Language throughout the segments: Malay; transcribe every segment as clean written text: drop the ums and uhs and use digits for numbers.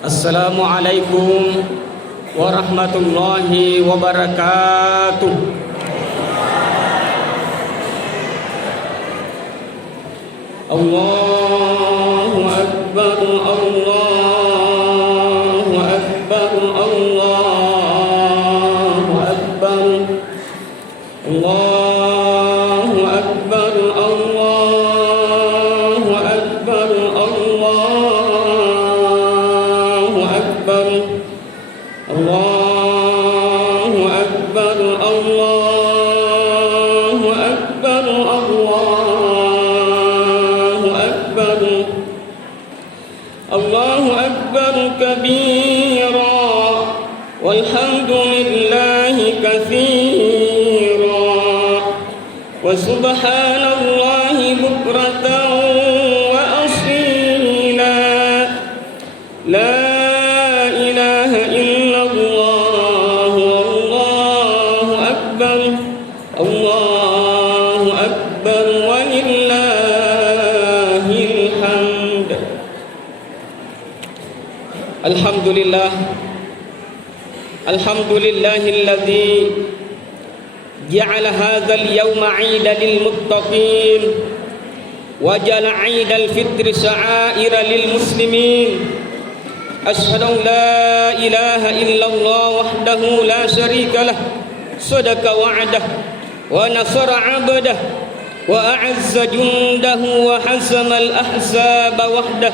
Assalamualaikum warahmatullahi wabarakatuh. Allahu Akbar, Allahu Akbar, Allahu Akbar, Allahu Akbar, Allahu Akbar, Allahu Akbar, Allahu Akbar, Allahu Akbar, Allahu Akbar kabira walhamdulillahi katsira wa subhanallahi bukratan wa asila. La ilaha illallah wallahu akbar, Allahu akbar walillahil hamd. Alhamdulillah, alhamdulillahilladzi ja'ala hadzal yawma 'iidan lil muttaqin wa ja'ala 'iidal fitri sya'airan lil muslimin. Asyhadu an la ilaha illallah wahdahu la syarika lah, sadaqa wa'dah wa nasara 'abdah wa a'azza jundahu wa hazama al ahzaba wahdah.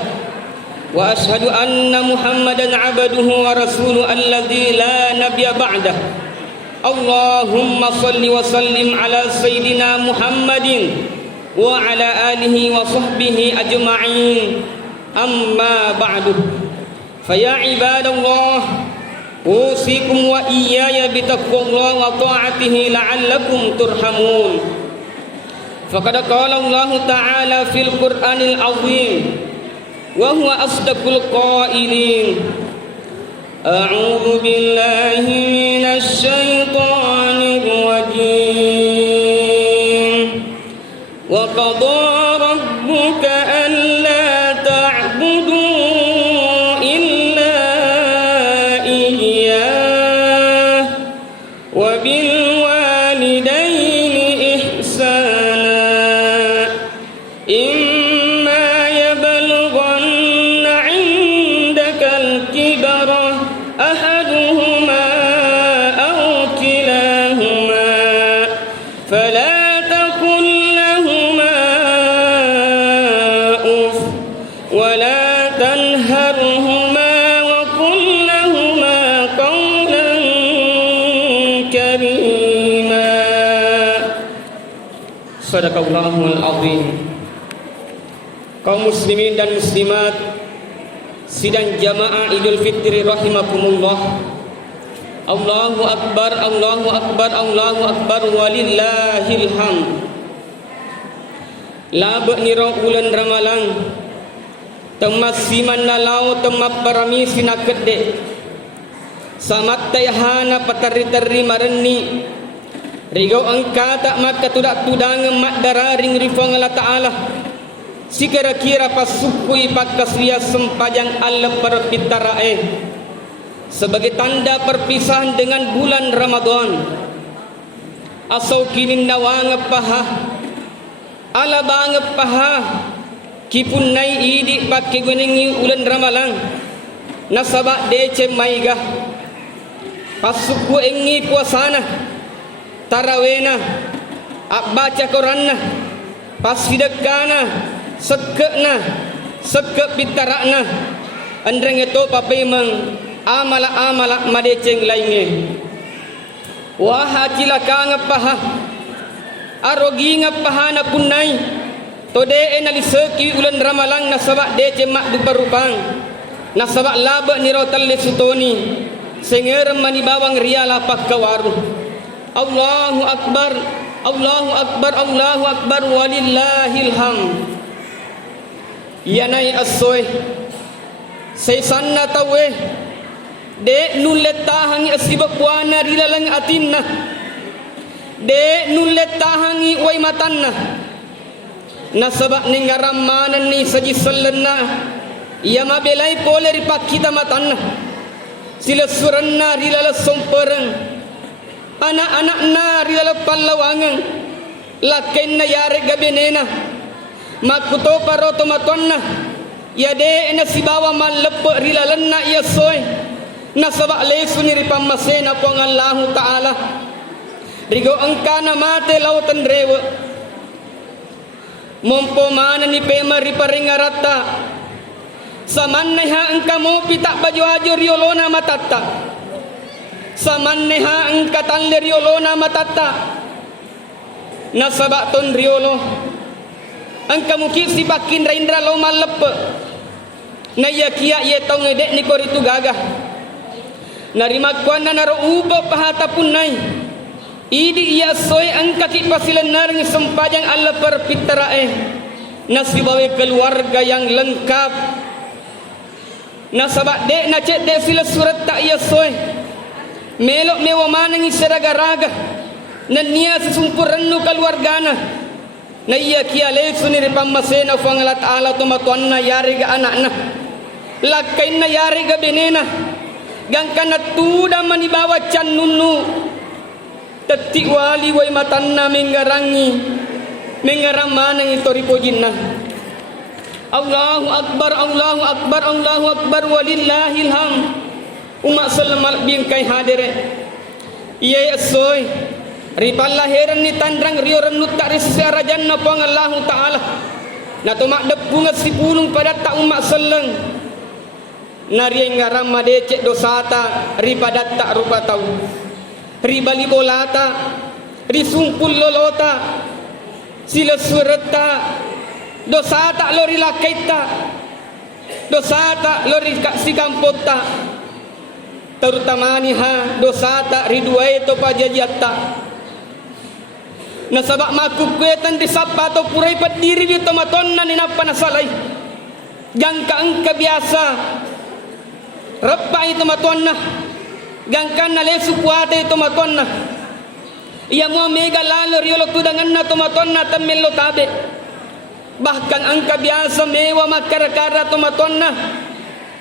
Wa ashhadu anna Muhammadan abduhu wa rasuluhu alladzi la nabiyya ba'dah. Allahumma salli wa sallim ala sayyidina Muhammadin wa ala alihi wa sahbihi ajma'in. Amma ba'du. Faya ibadallah, usikum wa iyaya bitaqwallah wa ta'atihi la'allakum turhamun. Faqad qala Allah ta'ala fil Qur'anil 'azim wa huwa asdaqul qailin. A'udzu billahi minasy syaithanir rajim. Wa qada rabbuka alla ta'budu illa iyyah wa bil walidayni ihsana. أحدهما أو كلاهما فلا تقل لهما أف ولا تنهرهما وقل لهما قولا كريما. Sadaqallahul azim. Kaum muslimin dan muslimat sidang jamaah Idul Fitri rahimakumullah. Allahu akbar, Allahu akbar, Allahu akbar walillahil hamd. Labak nira ulan ramalang temas siman nalau temap parami sinakede samat tayhana patari-tari marenni rigau angka tak maka tudak tudang mak dararing rifang Allah Ta'ala. Si kira-kira pasukui pakaslia sempajang Allah perpitarae sebagai tanda perpisahan dengan bulan Ramadan. Asau kini nawang paha ala bang paha kipun nai idi pakai gunengi ulan Ramalang nasabak dece maiga pasuku engi puasana tarawena baca Quranna pasfidakana sekekna sekek pitarakna andreng itu papai meng amala madeceng lainnya. Wah hacilaka ngapaha arogi ngapaha na punai tode enaliseki ulan ramalang nasabak dece mak duparupang nasabak laba nirotal lesutoni senger mani bawang riala pakkawaru. Allahu akbar, Allahu akbar, Allahu akbar walillahil hamd. Yanai asoy say sanna tawe de nuletahang asibakwana rilalang atinna de nuletahang way matanna nasabak ni ngaramanan ni sajisalna ia mabelai pole ripak kita matanna sila suranna rilala sompereng anak-anak na rilala pallawangang lakenna yare gabenena makuto paroto matonna ya de ena sibawa mallepe rilalanna ia soy na sabak lesu ni ripamasena pong Allah Ta'ala rigo angkana mate lautan rewe mompo mana ni pema riparingarata samanneha engka mo pitak baju ajo riolona matata samanneha engka talle riolona matata na sabak ton riolo angka mukip si bakin raindra lo malepe na iya kia ye tau ngedek ni koritu gagah narima kuana naro ubo pahata pun nai idi iya soy angka ki pasilan narang sempajang Allah perpitarae nasibawe keluarga yang lengkap nasabak dek na cek dek sila surat tak iya soy melok mewa manang iseraga-raga na niya sisumpur renu keluargana na iya kia lesu ni ripamasena fangala ta'ala tumatuan na yari ga anak na lakain na yari ga benena gangkan na tuda manibawa can nunu tetik wali way matan na mengarangi mengarang manang itori pojinna Allahu Akbar Allahu Akbar Allahu Akbar walillahil hamd umat selamat bingkai hadire iya soy ripal lahiran ni tandrang rio renut tak risara janna pang Allah Ta'ala na tumak debunga sipulung pada tak umat seleng nari ngaram made cek dosata ripadat tak rupa tau ribali bolata risumpul lolota sila surata dosata lori lakaita dosata lori sikampota terutama ni ha dosata riduai to pajajiatta nasabak makukwetan di sapa atau purai padiri di tomaton na ninapa nasalay gangka angka biasa repa itu tomaton na gangkan na lesu puate tomaton na ia mua mega lalo riolo tudangan na tomaton na tamelo tabe bahkan angka biasa mewa makara-kara tomaton na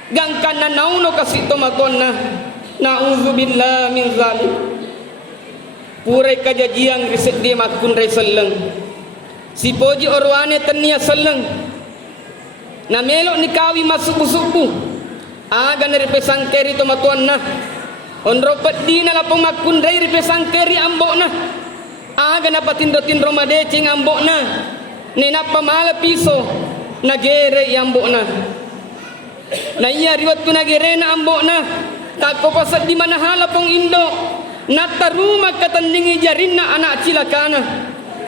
gangkan na nauno kasih tomaton na na'udzubillah min zalim purai kajajiang riset dia makun rai seleng si poji orwane tania seleng na melok ni kawi masuk suku aga nari pesangkeri to matuan na onro peddi na lapong makun rai ri pesangkeri ambok na aga na patindo-tindro madecing ambok na nena pamala piso nagere ambok na iya riwat tu nagere na ambok na tak ko pasal di mana halapong indo nataruma katandingi jarinna anak cilakana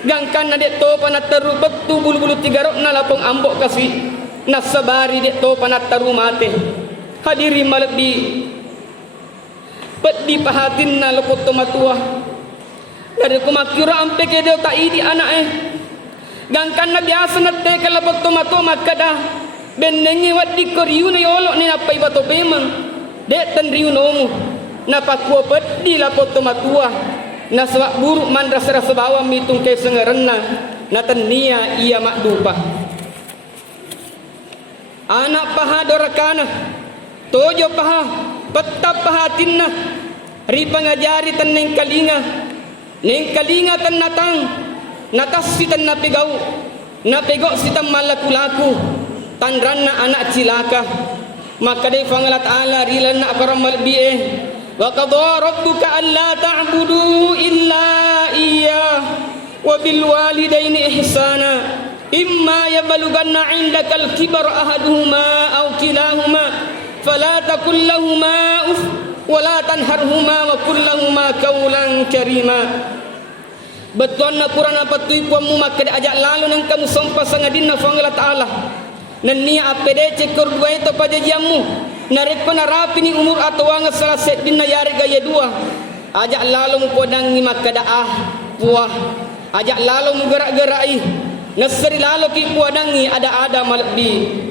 gangkan na dek topa nataru betu bulu-bulu tigarok na lapong ambok kasih nasabari dek topa nataru mate hadiri malbi pet di pahatin na lopot tomatua dari kumakira ampe ke deo tak idi anak gangkan na biasa nate ke lapot tomatua makada benengi wat di koryu na yolok ni napai bato bemang dek tan riu nomu na pakua peddi lapot tomatua na sebab buruk mandras rasa bawa mitung ke sengerenna na tenia ia makdupa anak paha dorakana tojo paha petap pahatinna ripa ngajari tan neng kalinga tan natang natas si tan napegau napegok si tan malaku-laku tan ranna anak cilaka maka dai fangala ta'ala rilan na akaram malbi'eh wa qadha rabbuka alla ta'budu illa iyyah wa bil walidaini ihsana imma yablughanna 'indaka al-kibara ahaduhuma aw kilahuma fala taqul lahumā uff wa la tanharhumā wa qul lahumā qawlan karīmā beton na Quran apa tu ipuamu maka ajak lalu nang kamu sompa sangadinna fangala ta'ala nan niya apede cekur dua itu pada jamu narik penarapi ni umur atau wang selaset din nayari gaya dua ajak lalu mupodang ni makadaah puah ajak lalu mugerak-gerai nasri lalu ki puadangi ada malbi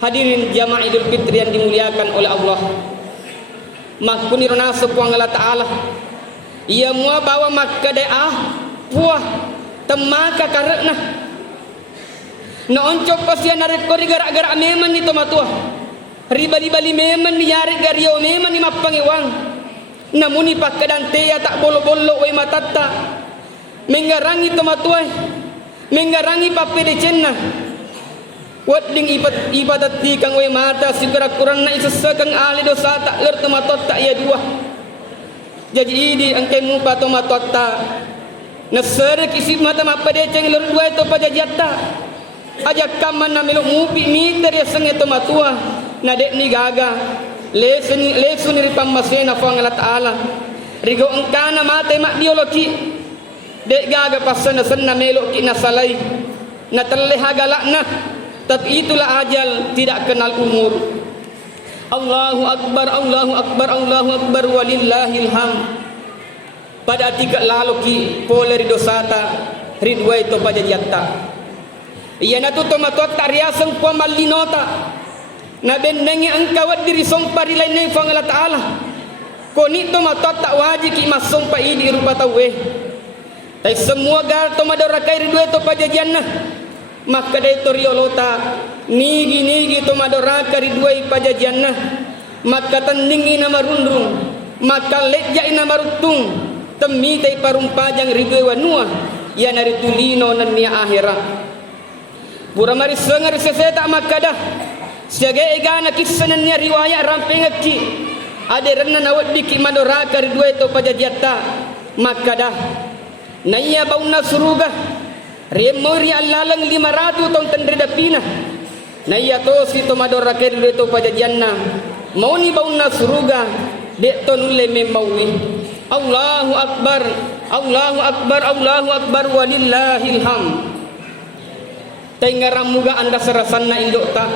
hadirin jamaah Idul Fitri yang dimuliakan oleh Allah makuni ronasu puang Allah Ta'ala ia mua bawa makadaah puah temaka karekna Na oncok pasya narik kori gara-gara meman ni tomatua. Ribali-bali meman ni yarik gario meman ni mapangewang. Namun ni pakadang teya tak bolo-bolo way matata. Menggarangi tomatua. Menggarangi papede cenna. Wading ibadati kang way mata sigara kurang na isasakang ali dosa tak ler tomatot tak ya dua. Jadi ini angkai mupa tomatot tak. Nasere kisip mata mapade ceng ler dua itu pajajata. Ajak kaman na melok mupi miter ya senge tomatua. Nadek ni gaga. Lesu ni ripamasena fa Allah Ta'ala. Rigo engkana mate mak biologi. Dek gaga pasana senna melok ki nasalai. Na terleha galakna. Tapi itulah ajal tidak kenal umur. Allahu Akbar, Allahu Akbar, Allahu Akbar walillahil hamd. Pada tiga lalu ki poleri dosata ridwai to pajajata. Iya na tu tomatot tak riasang po malinota. Na benengi angkawat diri sompari lain ng Allah Ta'ala. Koni tomatot tak wajib ki masong pa idi rupa tawe. Tay semua gal tomadorakai ridwai to pajajanna. Maka dari toriolota nigi tomadoraka ridwai pajajanna. Maka tandingi na marundrung. Maka lejai na marutung. Temitai parumpajang ridwai wanua. Ya naritulino nan niya akhirat. Pura mari sengar seseta makada. Sebagai egana kisanan niya riwayat rampengak ki. Ade renna nawad diki madoraka ridwai to pajajata. Makada. Naya bauna suruga. Remori allalang 500 tahun tendreda pina. Naya to si to madoraka ridwai to pajajanna. Mauni bauna suruga. Dek to nulle memawi. Allahu Akbar. Allahu Akbar. Allahu Akbar walillahil hamd. Tengaram muga anda serasanna indok ta.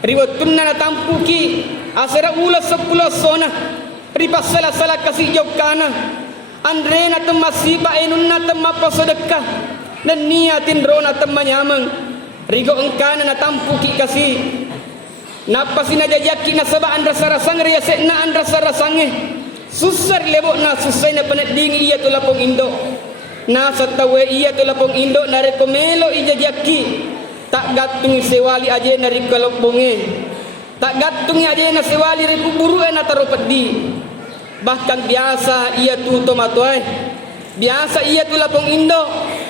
Riwatun na tampuki asera ula 10 sona. Ripas salah kasih jauh kana. Andre na temasiba enun na temapa sedekah. Dan niatin rona temanyamang. Rigo engkana na tampuki kasih. Napa sinajajaki na saba andra sarasang riasek na andra sarasange. Susar lebok na susay na panadingi iya tulapong indok. Nasa tawe iya tulapong indo narekomelo ijajaki. Tak gatung sewali aja nari kaloponge. Tak gatung aja na sewali ribu buru na taropedi. Bahkan biasa ia tu tomatoy. Biasa ia tulapong indo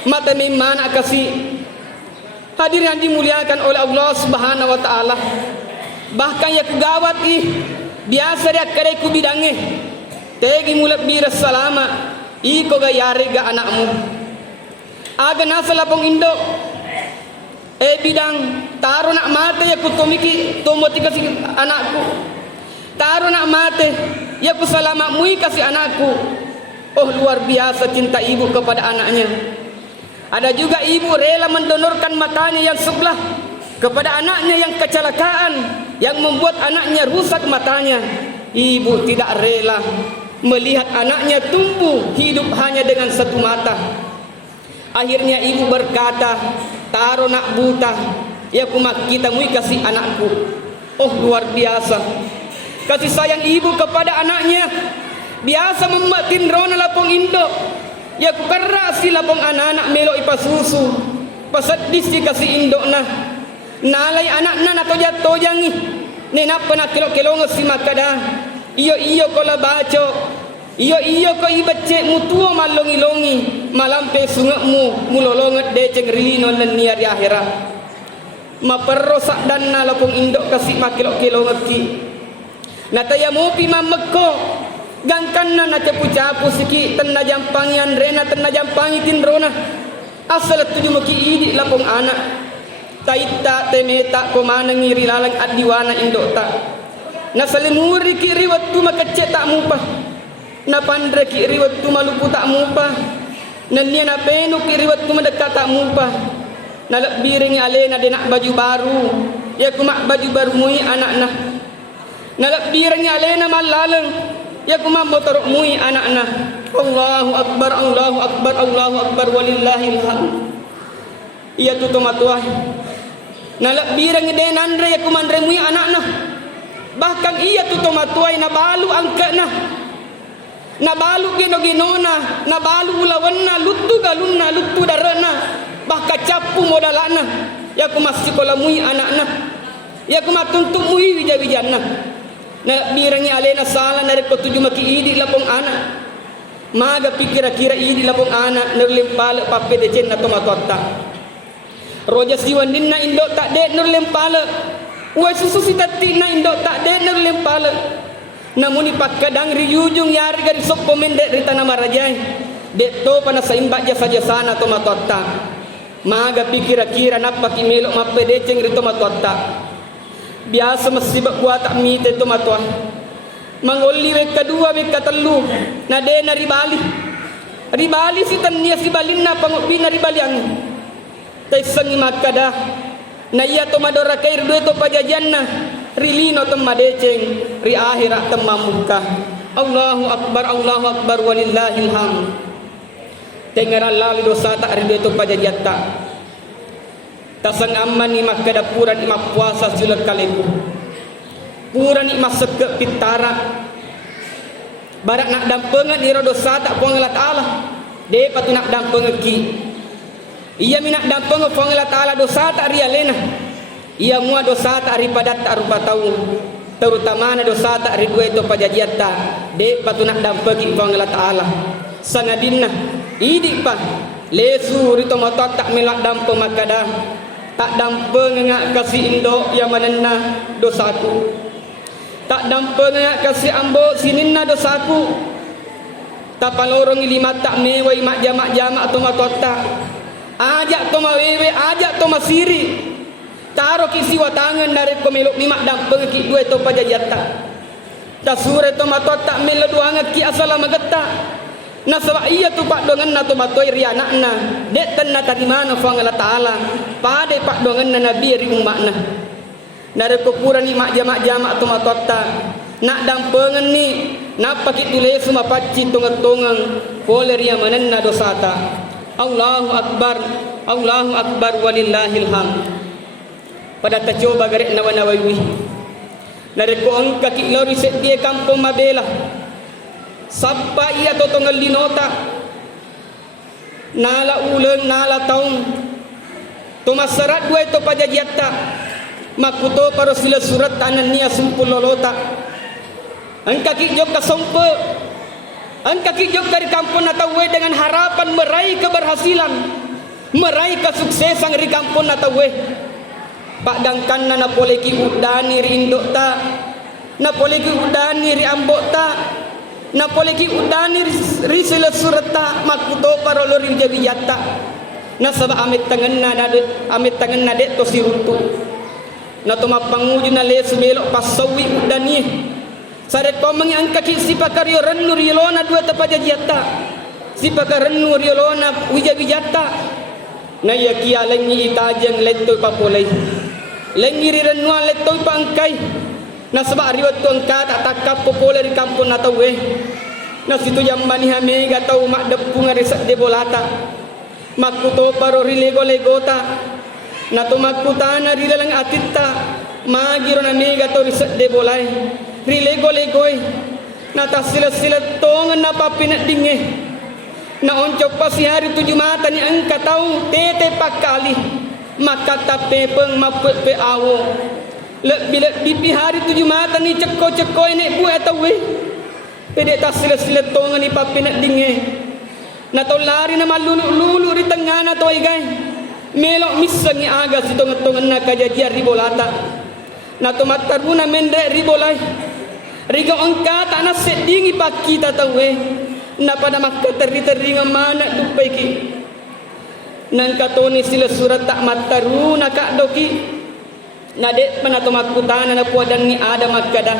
mata memana kasih. Hadirin yang dimuliakan oleh Allah Subhanahu wa taala. Bahkan ya kugawat biasa dia kare ku bidange. Tegi mulat biras salama. Iko ga yari ga anakmu. Aga nasa lapong indo. Bidang taro nak mate ya kutomiki tomoti kasih anakku. Taro nak mate ya ku salamakmu kasih anakku. Oh luar biasa cinta ibu kepada anaknya. Ada juga ibu rela mendonorkan matanya yang sebelah kepada anaknya yang kecelakaan, yang membuat anaknya rusak matanya. Ibu tidak rela melihat anaknya tumbuh hidup hanya dengan satu mata. Akhirnya ibu berkata, taro nak buta, ya kumak kita mui kasih anakku. Oh luar biasa kasih sayang ibu kepada anaknya. Biasa membatin rona lapong indo. Ya kukarasi lapong anak-anak melo ipa susu. Pasadis si kasih indok na. Nalay anak na natoja-tojangi. Nenapa na kilo-kilongo si makada. Iyo ko labaco. Iyo ko ibace mutuo malongi-longi. Malampe sungakmu mulolongat deceng rilino nan niya di akhirat. Maperrosak dan na lapong indok kasih makilo-kilongat ki. Nataya mo pi mamagko. Gangkan na nacapu-capu siki tenna jampangian rena tenna jampangi tinrona. Asal tuju maki idi lapong anak. Taita temeta komana ngiri lalang adiwana indok ta. Nasalimuri ki riwat tu makacet tak mupah. Napandre ki riwat tu malupu tak mupah. Nania na penu ki riwat tu mendekat tak mupah. Nalakbiring alena de nak baju baru. Ya kumak baju baru mui anak nah. Nalakbiring alena malaleng. Ya kumak motor mui anak nah. Allahu Akbar, Allahu Akbar, Allahu Akbar walillahil hamd. Iya tu tomatuah. Nalakbiring de nandre ya kumandre mui anak nah. Bahkan iya tu tomatuai nabalu angkana. Nabalu gino-ginona, nabalu ulawanna, lutu galunna, lutu darana. Bahkan capu modalana. Ya ku masih kolamui anak-anak. Ya ku matuntuk mui wija-wijana. Na birangi alena salah nare ko tuju maki idi lapong anak. Maga pikira-kira idi lapong anak nurlimpala pape de chen na tomatotta. Roja siwan din na indo tak de nurlimpala. Uai susu si tati na indo tak de nurlimpala. Namun ipakadang riyujung yari gari sok pomendek rita nama rajai. Beto pana saimbak jasa-jasa na tomatotta. Maga pikira-kira napak imelok mapedeceng rito matuatta. Biasa masibak buat tak mite to matuah. Mangoli wek kedua wek katelu. Nade na ribali. Ribali si tania si balin na pangopi na ribalian. Taisangi makada. Na iya to madora kair dua to pajajan na. Rilino to madeceng. Ri akhirat temamuka. Allahu akbar walillahil hamd. Tengaran lalu dosa tak rindu itu pajajatta. Tasang aman ni makada puran ima puasa silat kaleku. Puran ima sekep pitara. Barak nak dampengan ni dosa tak puangalat Allah. De patu nak dampengan ki. Ia minak dampengan puangalat Allah dosa tak rialena. Ia mua dosa tak ripadat tak rupa tahu. Terutama na dosa tak rindu itu pajajatta. De patu nak dampengan puangalat Allah. Sangadinna idi pa lesu rito motot tak melak dampe makada tak dampe ngak kasih indo yang manenna dosaku tak dampe ngak kasih ambo sininna dosaku tapalorong lima tak mewai mak jamak to matota ajak to mawewe ajak to masiri taro kisi watangan dari pemeluk lima dampe ki dua to pajajata tasure to matota meloduangat ki asala magetta. Na sebab iya tu pak dongan na tu batoi ri anakna dek tan na tadi mana fa ngala taala pade pak dongan na nabi ri umakna dari kupuran ni mak jamak tu matotta nak dampengan ni nak pakit tulis suma paci tungang-tungang pole ri amanan na dosata. Allahu akbar walillahil hamd. Pada tacoba garek nawa-nawawi dari ko ang kaki lori set dia kampung Mabela. Sapa ia totong linota nala ulen nala taung tumasarat dua itu pajajiatta makuto paro sila surat tanan niya sumpul lolota angka kijok kasompe angka kijok dari kampung natawe dengan harapan meraih keberhasilan meraih kesuksesan di kampung natawe padangkan na poleki udani ri indok ta na poleki udani ri ambok ta na poleki udani risila surata makuto parolo rijabiyata na saba amit tangan na det to siruntu na to mapanguju na le sumelo pasawi udani sare komang ang kaki sipakario rennu riolona dua tapajajata sipakarennu riolona wijabiyata na yakia lengi itajang letto papolai lengi rennu letto pangkai. Na sebab riwat tu angka tak takap popular di kampung na tahu na situ yang mani hamega tahu mak depung arisak de bolata makuto paro rilego legota na to makutana rilalang atitta magiro na mega tahu risak de bolai rilego legoi na tasila-sila tongan na papinat dinge na oncok pasi hari 7 mata ni angka tahu tete pakali maka tapepeng mapet pe awo bila di hari 7 mata ni ceko ini bu atau we pede tas sila tongan ni papinat dinge na to lari na malulu di tengah na to igay melok misang ni aga si tongan na kajajian ribolata na to mataruna mende ribolai riga angka tak na sedingi pakita tahu we na pada makka teri mana dupai ki nang katoni sila surat tak mataruna kak doki nadek panato makutana na puadan ni ada makada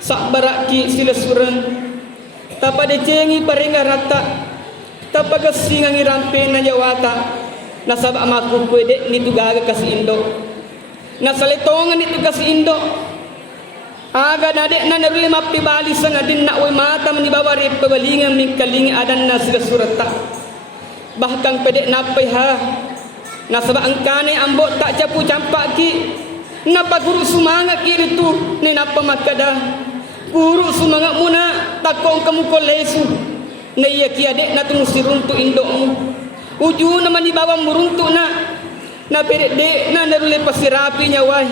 sak baraki sila surang tapade cengi parenga rata tapaga singangi rampe na jawata nasab amaku pwede ni tugaga kasi indo nasaletongan ni kasi indo aga nadek na naruli mapibali sa ngadin na uy mata manibawari pabalingan min kalingi adan na sila surata bahkan pwede napay ha nasab angkane ambo tak capu campak ki napa guru sumanga kiri tu ni napa makada guru sumanga muna takong kamu kolesu na iya ki adek na tumusiruntu indokmu uju naman ibawa muruntu na Na pirit de na narule pasirapi nya wai.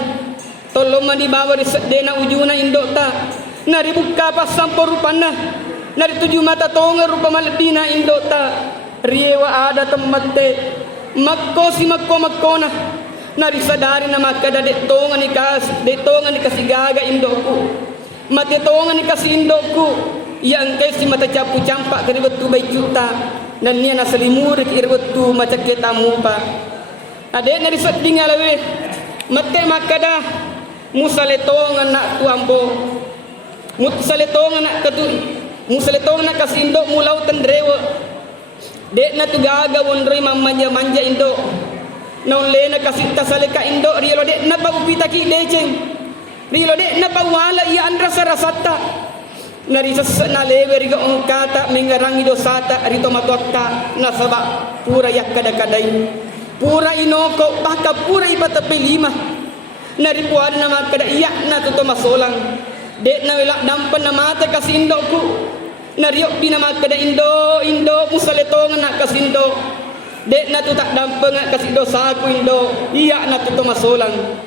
Tolong mani bawa di sedde na ujuna indok ta. Nari buka pas sampor rupana. Nari tujuh mata tonga rupa maledina indok ta. Riewa ada temate. Makko si makko na. Nari sadari na makada de tonga ni kasih gaga indokku. Mati tonga ni kasih indokku. Yang kasi mata capu campak keribet tu baik juta. Dan niya na selimurik iribet tu macam kita mupa. Adek nari seding alawe. Mati makada. Musaletongan nak tu ambo. Musaletongan nak ketu. Musaletongan nak kasih indok mulau tendrewa. Dek na tu gaga wondroi manja indok. Naun lena kasih tasaleka indok rielo dek na pau pitaki deceng. Rielo dek na pau wala ia andra sarasata. Nari sesek na lewe riga ongkata mengarangi dosata rito matokta na sabak pura yak kadakadai. Pura inoko baka pura ipatapi lima. Nari puan nama kada iyak na tuto masolang. Dek na welak dampan na mata kasih indokku. Nariok di nama kada indo musaletongan nak kasih indo. Dek na tu tak dampan nak kasih dosaku indo. Iyak na tuto masolang.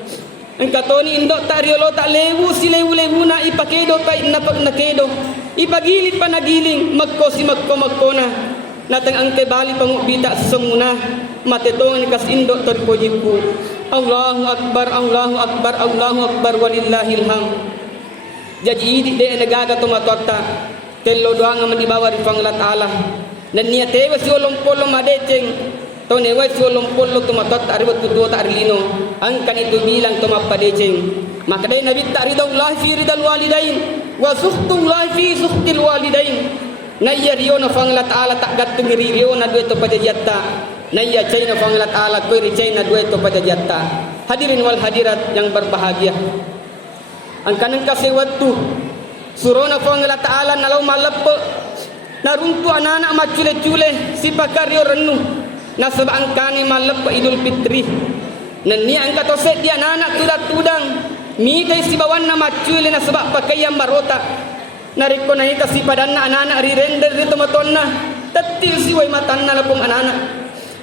Engkatoni indo tak riolo tak lewu si lewu na ipakedo tak napak nakedo. Ipagilit pa nagiling magko si magko na. Natang angke bali pangubita semuna. Matetongan kasih indo toriko jipu. Allahu Akbar, Allahu Akbar, Allahu Akbar walillahil hamd. Jadi ini de nagaga tumatota. Tello doang man dibawa di panglat Allah. Dan niya tewa si olong-polong madeceng. Tau newa si olong-polong tumatota aribot tutuwa ta arilino. Angkan itu bilang tumapadeceng. Maka day nabi ta'ridallah fi ridal walidain. Wa suhtullah fi suhtil walidain. Naya rio na panglat Allah tak gattung rio na dueto pada jatta. Naya China panglat ala koi China dueto pada jatta. Hadirin wal hadirat yang berbahagia. Angkanan kasih waktu surona panglat ala nalau malape naruntu anak-anak macule-cule si pakario renu nasab angkane malape Idul Fitri. Nani angkat oset dia anak-anak tudang mitai si bawan na macule nasab pakaian barota. Nariko na ita si padan na anak-anak rirender dito matonna. Tatil si way matanna lapong anak-anak.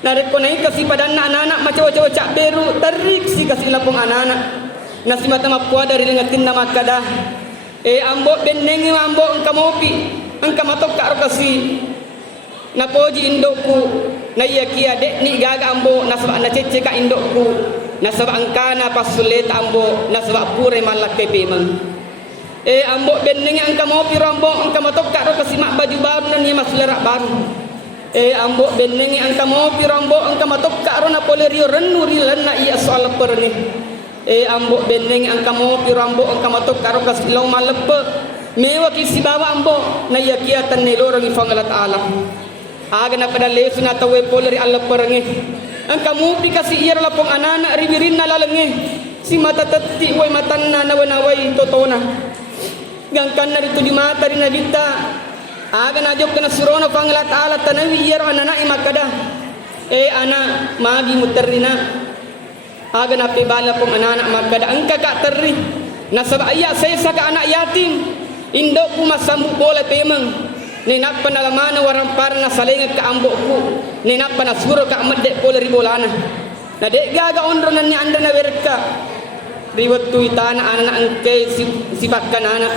Nariko na kasi padan na anak macam-macam cak beru tarik si kasi lapong anak. Nasi mata mapua dari dengatin nama kada. Ambo benengi ambo angka mopi angka matok karo kasi. Napoji indokku na iya kia dek ni gaga ambo nasaba na cece ka indokku. Nasaba angkana pasulet ambo nasaba pure malak pepemang. Ambo benengi angka mopi rambo angka matok karo kasi mak baju baru dan iya maslerak baru. Ambo benengi angka mopi rambo angka matok karo na polerio renu rilan na iya soal perni. Ambo benengi angka mopi rambo angka matok karo kasilaw malepe mewa kisi bawa ambo na iya kiatan ni lorong ifangalat alam. Aga na pada lesu na tawe poleri Allah perni. Angka mopi kasi iya lapong anana ribirin na lalengi. Si mata teti way matanna nawanaway totona. Gangkan na rito di mata rin na dita. Aga najok kana surona panglat ala tanawi iyaro anana imakada. Anak magi muterrina. Aga na pibala pong anak makada angka ka terri. Nasab aya sesa ka anak yatim. Indo ku masambu bola temeng. Nenak panalamana warang para na salengat ka ambo ku. Nenak panasuro ka amadde bola ribolana. Na de gaga ondro nan ni anda na werka. Riwat tuitana anak angke sifakkan anak.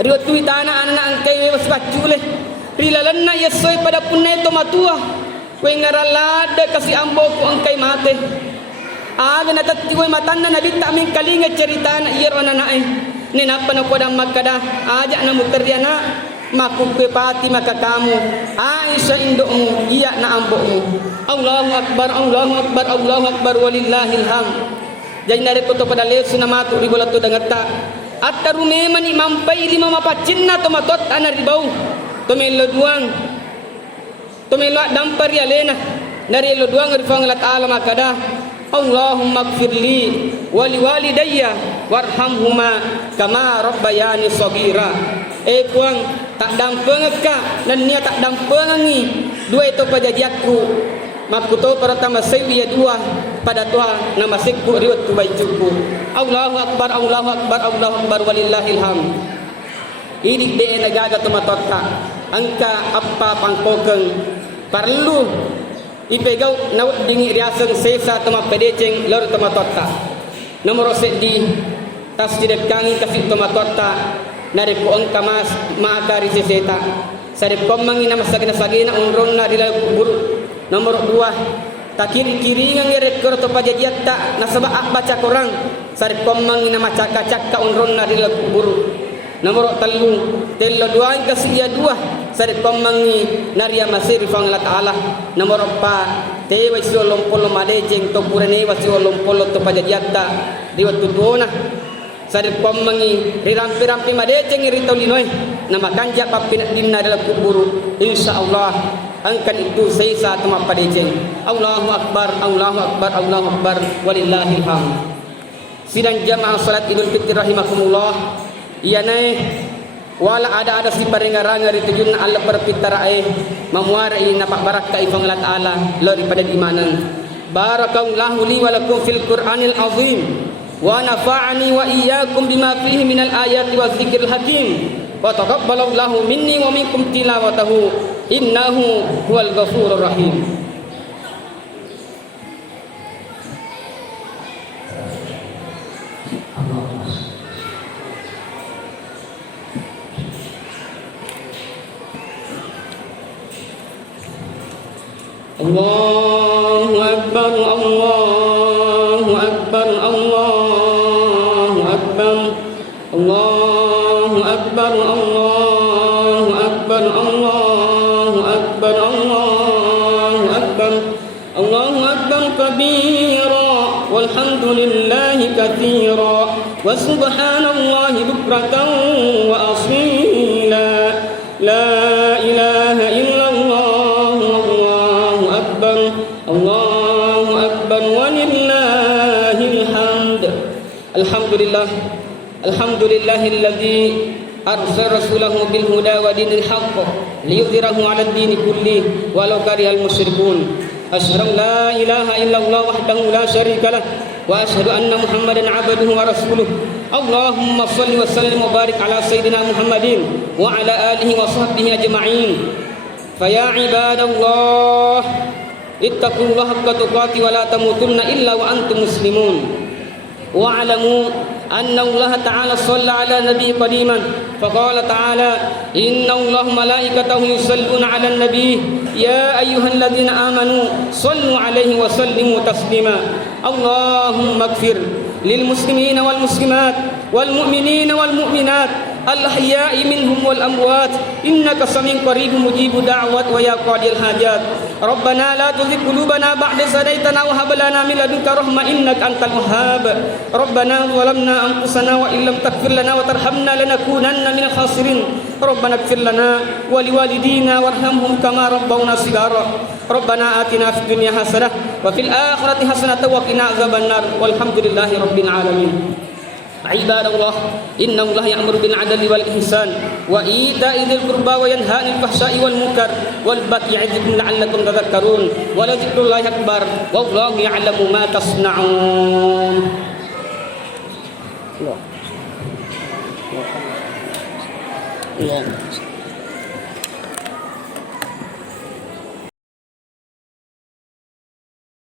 Riwat tuitana anak angkai was bacule rilalan na yesoy pada punay tomatua we ngaralada kasi ambo ko angkai mate aga natatiway matanna na dita aming kalinga cerita na iyaro na naay ninapa na kodang magkada aja na muteriana makukepati makakamu Aisyah indok mu iya na ambo mu. Allahu Akbar, Allahu Akbar, Allahu Akbar walillahil hamd. Jadi narito to pada lesu na matu ribolato dangata at tarume mani mampai lima mapacin na tomatot anaribau tomelo duang tomelo dampar ya lena dari lo duang rifanglat alam akada. Allahumma gfirli wali walidayya warhamhuma kama rabbayani shaghira. Kuang tak dampeng ka dan nia tak dampengi dua itu pajajiakku makuto para tambah sewi dua pada Tuhan nama sikku riwat tu baicuku. Allahu Akbar, Allahu Akbar, Allahu Akbar walillahil hamd. Ini de nagaga tumatotka angka apa pangkokeng perlu ipegau nawat dingi riaseng sesa tama pedeceng lor tama totta nomor seddi tasjid kangi kasih tama totta nari ko ang kamas maakari seseta sare kommangi nama sagina unron na dilal kubur nomor 2 takiri kiringan ngere kor to pajajiatta nasaba baca korang sare kommangi nama caka unron na dilal kubur nomor 3 tello duang kasih 2 sare kommangi naria masir fang Allah taala nomor 4 te waiso lompolo madejeng to purane waiso lompolo to pajajiatta diwatu dona sare kommangi rirampi madejeng rito linoy nama kanja papinat dinna dalam kubur insyaallah angkan itu sisa tama padejeng Allahu akbar Allahu akbar Allahu akbar walillahil hamd sidang jamaah salat Idul Fitri rahimakumullah iya nae wala ada si paringaranga ritujun Allah perpitarae mamuarai napak barakah ifang Allah taala lori pada imanan barakallahu li wa lakum fil qur'anil azim wa nafa'ani wa iyyakum bima fihi minal ayati wadzikril hakim wa taqabbalallahu minni wa minkum tilawatahu innahu huwal ghafurur rahim. Allahu akbar Allahu akbar Allahu akbar Allahu akbar Allahu akbar Allahu akbar Allahu akbar Allahu akbar kabira walhamdulillahi katsira wa subhanallahi bukratan wa asila la ilaha illallah Allahu akbar walillahil hamd. Alhamdulillahilladzi arsala rasulahu bil huda wa dinil haqq liyudhhirahu 'alad dini kulli walau karihal musyrikun. Asyhadu an la ilaha illallah wahdahu la syarika lah wa asyhadu anna Muhammadan 'abduhu wa rasuluh. Allahumma shalli wa sallim wa barik ala sayyidina Muhammadin wa ala alihi wa sahbihi ajma'in. Faya ibadallah ittaqullaha haqqa tuqatih wa la tamutunna illa wa antum muslimun wa alamu anna Allah ta'ala shalla ala nabi qadiman faqala ta'ala inna Allah malaikatahu yusalluna ala nabi ya ayyuhalladzina amanu sallu alaihi wa sallimu taslima Allahumma ighfir lil muslimina wal muslimat wal mu'minina wal mu'minat الأحياء منهم والأموات إنك سميع قريب مجيب دعوات ويا قاضي الحاجات ربنا لا تزغ قلوبنا بعد إذ هديتنا وهب لنا من لدنك رحمة إنك أنت الوهاب ربنا ظلمنا أنفسنا وإن لم تغفر لنا وترحمنا لنكونن من الخاسرين ربنا اغفر لنا ولوالدينا وارحمهم كما ربونا صغارا ربنا آتنا في الدنيا حسنة وفي الآخرة حسنة وقنا عذاب النار والحمد لله رب العالمين. عباد الله إن الله يأمر بالعدل والإحسان وإيتاء ذي القربى وينهى عن الفحشاء والمنكر والبغي يعظكم لعلكم تذكرون ولذكر الله أكبر والله يعلم ما تصنعون. الله